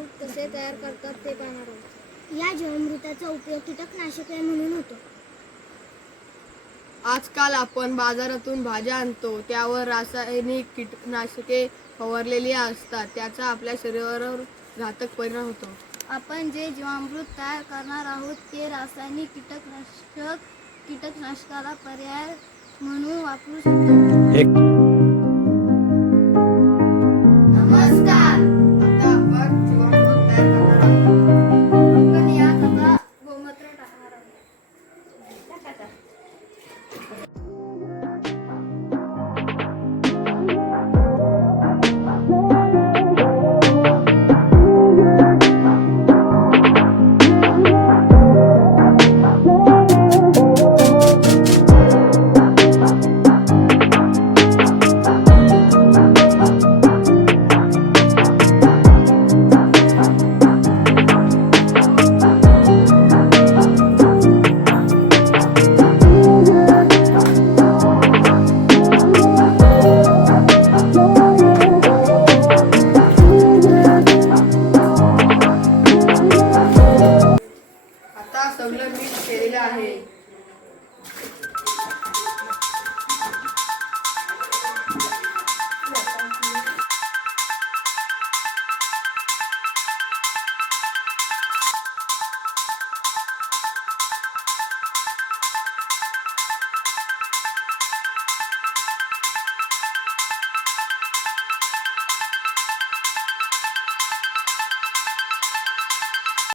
जीवामृत कसे तयार करतात ते पाहणार आहोत. या जीवामृताचा उपयोग कीटकनाशके म्हणून होतो. आजकाल आपण बाजारातून भाज्या आणतो त्यावर रासायनिक कीटकनाशके फवारलेली असतात त्याचा आपल्या शरीरावर घातक परिणाम होतो. आपण जे जीवामृत तयार करणार आहोत ते रासायनिक कीटकनाशक कीटकनाशकाला पर्याय म्हणून वापरू शकतो. सगळं मीठ केलेलं आहे.